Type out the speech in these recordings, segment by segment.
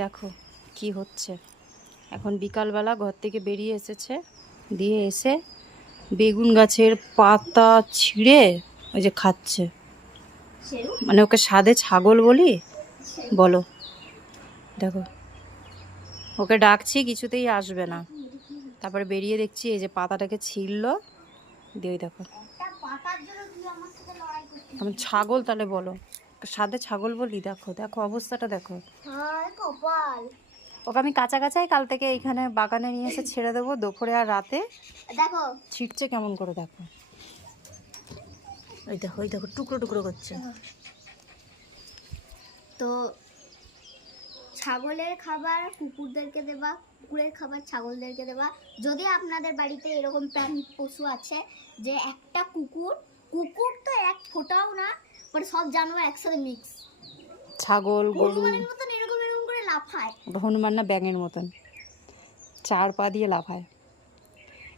দেখো কি হচ্ছে। এখন বিকালবেলা ঘর থেকে বেরিয়ে এসেছে, দিয়ে এসে বেগুন গাছের পাতা ছিঁড়ে ওই যে খাচ্ছে। মানে ওকে সাধে ছাগল বলি বলো। দেখো ওকে ডাকছি কিছুতেই আসবে না, তারপরে বেরিয়ে দেখছি এই যে পাতাটাকে ছিঁড়লো, দিয়ে দেখো আমি ছাগল তাহলে বলো, সাধে ছাগল বলি। দেখো দেখো অবস্থাটা দেখো। ওকে আমি কাঁচা কাঁচাই কাল থেকে এইখানে বাগানে নিয়ে এসে ছেড়ে দেবো, দুপুরে আর রাতে দেখো ছিটছে কেমন করে। দেখো ওই দেখো, ওই দেখো টুকরো টুকরো করছে। তো ছাগলের খাবার কুকুরদেরকে দেবা, কুকুরের খাবার ছাগলদেরকে দেবা। যদি আপনাদের বাড়িতে এরকম প্রাণী পশু আছে যে একটা কুকুর তো এক ফোটাও না, পরে সব জানোয়ার একসাথে মিক্স, ছাগল গরু হনুমানের মতন এরকম এরকম করে লাফায়। হনুমান না ব্যাঙের মতন চার পা দিয়ে লাফায়,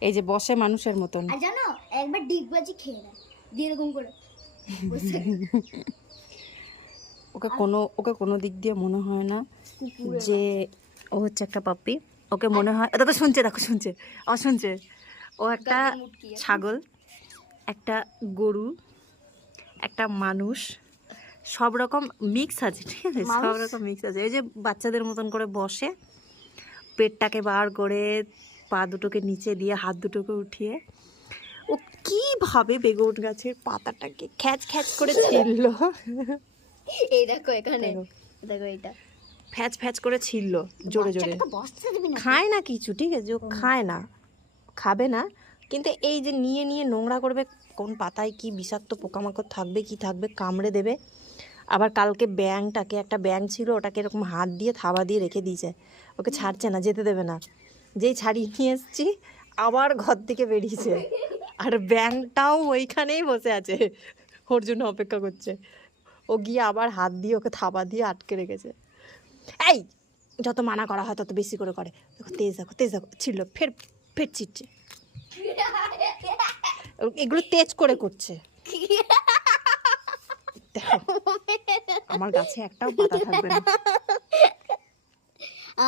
এই যে বসে মানুষের মতন। আর জানো একবার ডিগবাজি খেয়ে নেয় দিয়ে এরকম করে বসে। ওকে কোনো দিক দিয়ে মনে হয় না যে ও হচ্ছে একটা পাপ্পি। ওকে মনে হয় দেখো শুনছে, দেখো শুনছে, শুনছে ও একটা ছাগল, একটা গরু, একটা মানুষ, সব রকম মিক্স আছে, ঠিক আছে? সব রকম মিক্স আছে। এই যে বাচ্চাদের মতন করে বসে, পেটটাকে বার করে পা দুটোকে নিচে দিয়ে হাত দুটোকে উঠিয়ে ও কিভাবে বেগুন গাছের পাতাটাকে খ্যাচ খ্যাচ করে ছিঁড়ল। এই দেখো এখানে দেখো এটা ফ্যাচ ফ্যাচ করে ছিঁড়ল জোরে জোরে। খায় না কিছু, ঠিক আছে? ও খায় না, খাবে না, কিন্তু এই যে নিয়ে নিয়ে নোংরা করবে, কোন পাতায় কি বিষাক্ত পোকামাকড় থাকবে কি থাকবে, কামড়ে দেবে। আবার কালকে ব্যাঙটাকে, একটা ব্যাঙ ছিল, ওটাকে এরকম হাত দিয়ে থাবা দিয়ে রেখে দিয়েছে, ওকে ছাড়ছে না, যেতে দেবে না। যেই ছাড়িয়ে নিয়ে এসছি আবার ঘর থেকে বেরিয়েছে, আর ব্যাঙটাও ওইখানেই বসে আছে, ওর জন্য অপেক্ষা করছে। ও গিয়ে আবার হাত দিয়ে ওকে থাবা দিয়ে আটকে রেখেছে। এই যত মানা করা হয় তত বেশি করে করে। দেখো তেজ, দেখো তেজ, দেখো ছিল, ফের ফের ছিটছে। এগুলো তেজ করে করছে। দেখো আমার গাছে একটাও পাতা থাকবে না।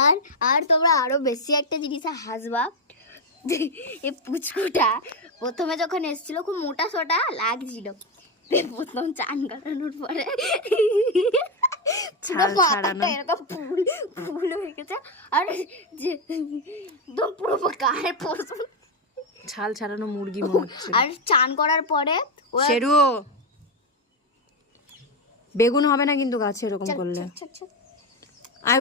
আর আর তোমরা আরো বেশি একটা জিনিসে হাসবা। এই পুচকুটা প্রথমে যখন এসেছিল খুব মোটা সোটা লাগছিল, প্রথম চান করানোর পরে ছাল ছাড়ানো এরকম ফুল ফুল হয়ে গেছে, আর যে একদম পুরো গায়ের পশম ছাল ছাড়ানো মুরগি মনে হচ্ছে। আর চান করার পরে শেরু বেগুন হবে না কিন্তু গাছে এরকম করলে।